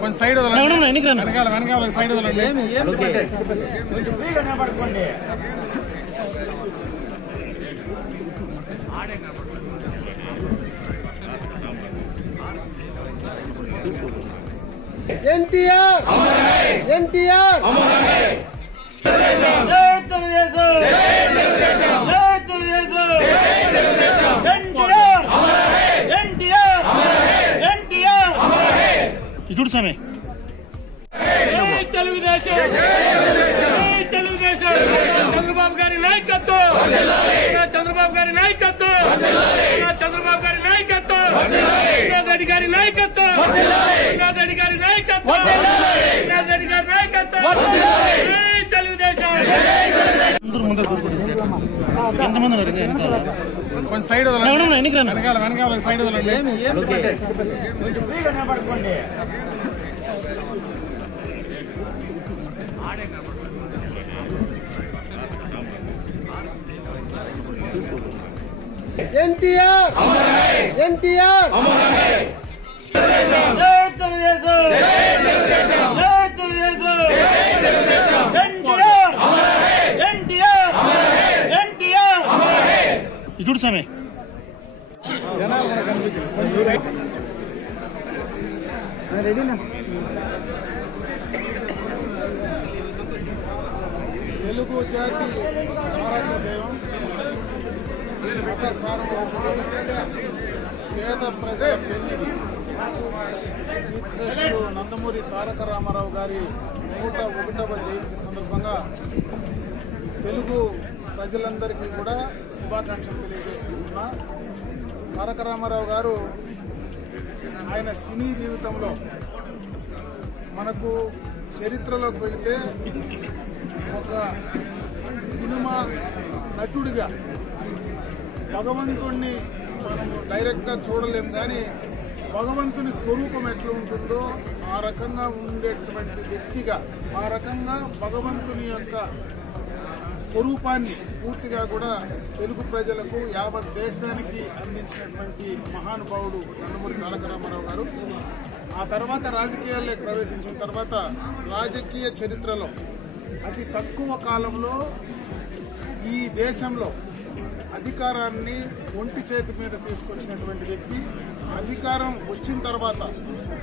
కొంచెం సైడ్ వెనకాల సైడ్ వదలండి. కొంచెం ఫ్రీగా నిలబడుకోండి. ఎన్టీఆర్ ఎన్టీఆర్ చూడు సామే తెలుగుదేశం చంద్రబాబు గారి నాయకత్వం, చంద్రబాబు గారి నాయకత్వం, చంద్రబాబు గారి నాయకత్వం, రెడ్డి గారి నాయకత్వం, రెడ్డి గారి నాయకత్వం, రెడ్డి గారి నాయకత్వం. తెలుగుదేశం ఎంతమంది కొంచెం సైడ్ వెనకాల సైడ్ వదలండి. కొంచెం ఫ్రీగా నిలబడుకోండి. ఎన్టీఆర్ ఎన్టీఆర్ చూడు సామే తెలుగు జాతి ఆరాధ్య దైవం మత సార్వభౌముడు పేద ప్రజల పెన్నిధి చీఫ్ నందమూరి తారక రామారావు గారి 101వ జయంతి సందర్భంగా తెలుగు ప్రజలందరికీ కూడా శుభాకాంక్షలు తెలియజేసుకుంటున్నా. తారక రామారావు గారు ఆయన సినీ జీవితంలో మనకు చరిత్రలోకి వెళితే ఒక సినిమా నటుడిగా భగవంతుణ్ణి మనం డైరెక్ట్గా చూడలేం, కానీ భగవంతుని స్వరూపం ఎట్లా ఉంటుందో ఆ రకంగా ఉండేటువంటి వ్యక్తిగా, ఆ రకంగా భగవంతుని యొక్క స్వరూపాన్ని పూర్తిగా కూడా తెలుగు ప్రజలకు యావత్ దేశానికి అందించినటువంటి మహానుభావుడు నందమూరి తారక రామారావు గారు. ఆ తర్వాత రాజకీయాల్లోకి ప్రవేశించిన తర్వాత రాజకీయ చరిత్రలో అతి తక్కువ కాలంలో ఈ దేశంలో అధికారాన్ని ఒంటి చేతి మీద తీసుకొచ్చినటువంటి వ్యక్తి. అధికారం వచ్చిన తర్వాత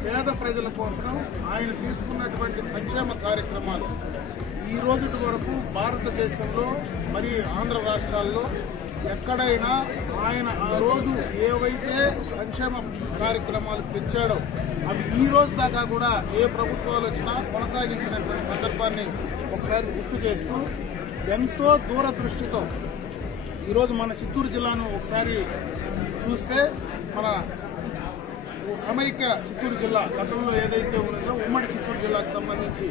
పేద ప్రజల కోసం ఆయన తీసుకున్నటువంటి సంక్షేమ కార్యక్రమాలు ఈ రోజు వరకు భారతదేశంలో మరి ఆంధ్ర రాష్ట్రాల్లో ఎక్కడైనా ఆయన ఆ రోజు ఏవైతే సంక్షేమ కార్యక్రమాలు తెచ్చాడో అవి ఈ రోజు దాకా కూడా ఏ ప్రభుత్వాలు వచ్చినా కొనసాగించినటువంటి సందర్భాన్ని ఒకసారి గుర్తు చేస్తూ ఎంతో దూరదృష్టితో ఈరోజు మన చిత్తూరు జిల్లాను ఒకసారి చూస్తే మన సమైక్య చిత్తూరు జిల్లా గతంలో ఏదైతే ఉన్నదో ఉమ్మడి చిత్తూరు జిల్లాకు సంబంధించి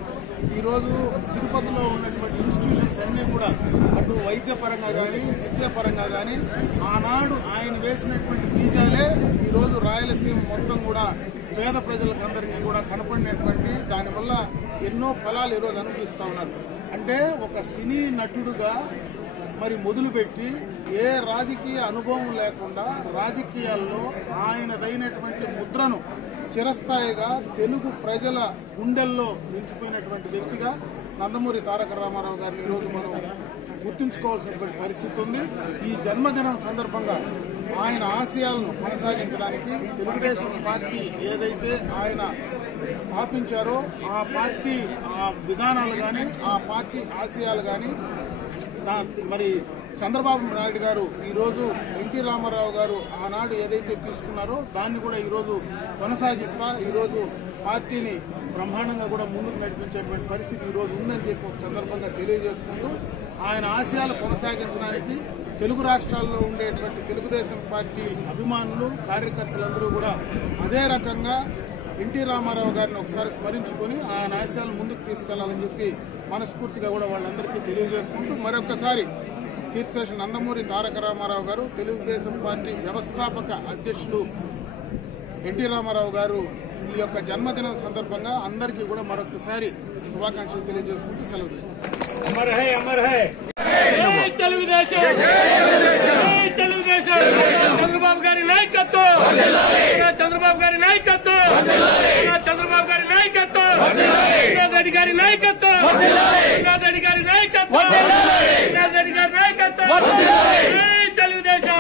ఈరోజు తిరుపతిలో ఉన్నటువంటి ఇన్స్టిట్యూషన్స్ అన్నీ కూడా అటు వైద్యపరంగా కానీ విద్యాపరంగా కానీ ఆనాడు ఆయన వేసినటువంటి బీజాలే ఈరోజు రాయలసీమ మొత్తం కూడా పేద ప్రజలకు అందరికీ కూడా కనపడినటువంటి దానివల్ల ఎన్నో ఫలాలు ఈరోజు అనుభవిస్తూ ఉన్నారు. అంటే ఒక సినీ నటుడుగా మరి మొదలుపెట్టి ఏ రాజకీయ అనుభవం లేకుండా రాజకీయాల్లో ఆయనదైనటువంటి ముద్రను చిరస్థాయిగా తెలుగు ప్రజల గుండెల్లో నిలిచిపోయినటువంటి వ్యక్తిగా నందమూరి తారక రామారావు గారిని ఈరోజు మనం గుర్తుంచుకోవాల్సినటువంటి పరిస్థితి ఉంది. ఈ జన్మదినం సందర్భంగా ఆయన ఆశయాలను కొనసాగించడానికి తెలుగుదేశం పార్టీ ఏదైతే ఆయన స్థాపించారో ఆ పార్టీ ఆ విధానాలు కానీ ఆ పార్టీ ఆశయాలు కానీ మరి చంద్రబాబు నాయుడు గారు ఈరోజు ఎన్టీ రామారావు గారు ఆనాడు ఏదైతే తీసుకున్నారో దాన్ని కూడా ఈరోజు కొనసాగిస్తా ఈరోజు పార్టీని బ్రహ్మాండంగా కూడా ముందుకు నడిపించేటువంటి పరిస్థితి ఈరోజు ఉందని చెప్పి ఒక సందర్భంగా తెలియజేసుకుంటూ ఆయన ఆశయాలు కొనసాగించడానికి తెలుగు రాష్ట్రాల్లో ఉండేటువంటి తెలుగుదేశం పార్టీ అభిమానులు కార్యకర్తలందరూ కూడా అదే రకంగా ఎన్టీ రామారావు గారిని ఒకసారి స్మరించుకొని ఆయన ఆశయాలను ముందుకు తీసుకెళ్లాలని చెప్పి మనస్ఫూర్తిగా కూడా వాళ్ళందరికీ తెలియజేసుకుంటూ మరొకసారి కీర్తిశేషులు నందమూరి తారక రామారావు గారు తెలుగుదేశం పార్టీ వ్యవస్థాపక అధ్యక్షులు ఎన్టీ రామారావు గారు ఈ యొక్క జన్మదినం సందర్భంగా అందరికీ కూడా మరొకసారి శుభాకాంక్షలు తెలియజేసుకుంటూ సెలవు తీసుకుంటాం. తెలుగుదేశం చంద్రబాబు గారి నాయకత్వం, చంద్రబాబు గారి నాయకత్వం, చంద్రబాబు గారి నాయకత్వం, శ్రీనాథ్ రెడ్డి గారి నాయకత్వం, శ్రీనాథ్ రెడ్డి గారి నాయకత్వం, శ్రీనాథ్ రెడ్డి గారి నాయకత్వం. తెలుగుదేశం.